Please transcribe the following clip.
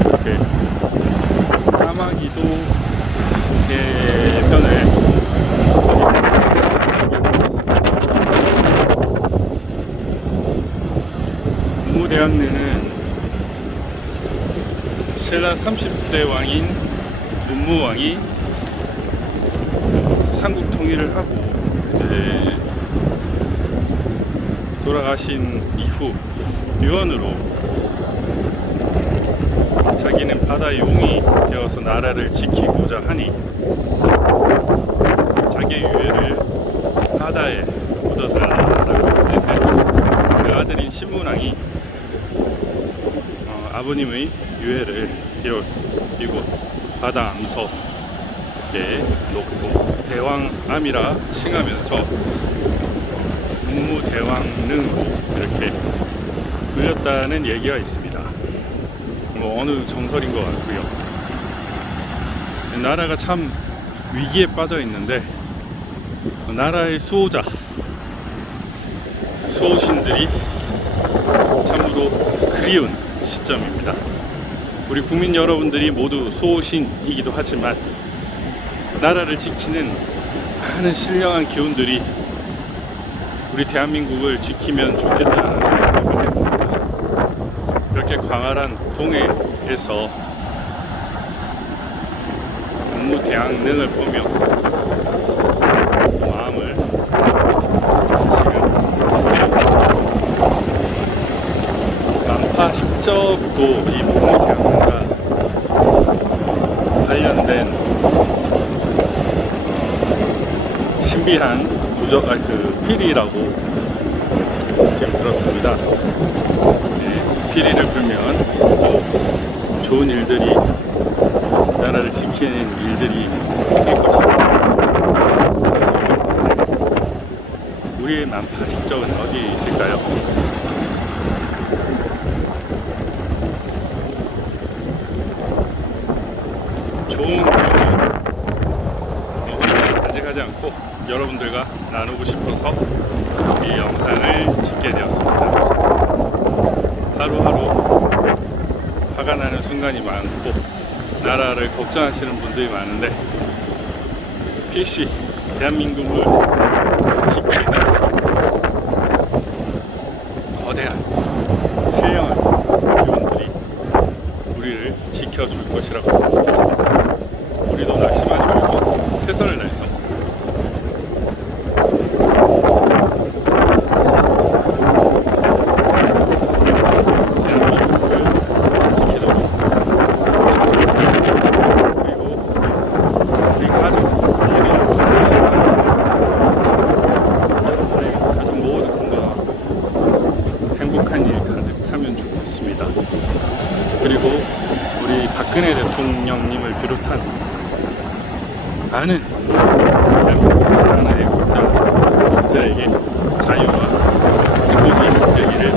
이렇게 까마귀도 개편을 문무대왕릉은 신라 30대 왕인 문무왕이 삼국 통일을 하고 이제 돌아가신 이후 유언으로 자기는 바다의 용이 되어서 나라를 지키고자 하니 자기의 유해를 바다에 묻어달라고 했는데 그 아들인 신문왕이 어, 아버님의 유해를 이곳 바다 암석에 놓고 대왕암이라 칭하면서 문무대왕릉으로 이렇게 불렸다는 얘기가 있습니다. 뭐 어느 정설인 것 같고요. 나라가 참 위기에 빠져 있는데 나라의 수호자 수호신들이 참으로 그리운 시점입니다. 우리 국민 여러분들이 모두 수호신이기도 하지만 나라를 지키는 많은 신령한 기운들이 우리 대한민국을 지키면 좋겠다는 생각을 해봅니다. 이렇게 광활한 동해에서 문무대왕릉을 보며 마음을 지금 만파 십적도 이 문무대왕릉과 관련된 신비한 구적, 아, 그 필이라고 지금 들었습니다. 네, 피리를 불면 또 좋은 일들이 나라를 지키는 일들이 생길 것이다. 우리의 만파 직접은 어디에 있을까요? 좋은 너무 간직하지 않고 여러분들과 나누고 싶어서 이 영상을 찍게 되었습니다. 하루하루 순간이 많고 나라를 걱정하시는 분들이 많은데 필시 대한민국을 지키는 거대한 훌륭한 기운들이 우리를 지켜줄 것이라고 믿습니다. 우리도 낙심하지 말고 최선을 다해서 대한민국을 지키도록 그리고 우리 가족 모두 여러분의 가족 모두 건강하고 행복한 일 가득하면 좋겠습니다. 그리고 우리 박근혜 대통령님을 비롯한 많은 사랑하는 애국자들에게 자유와 행복이 되기를.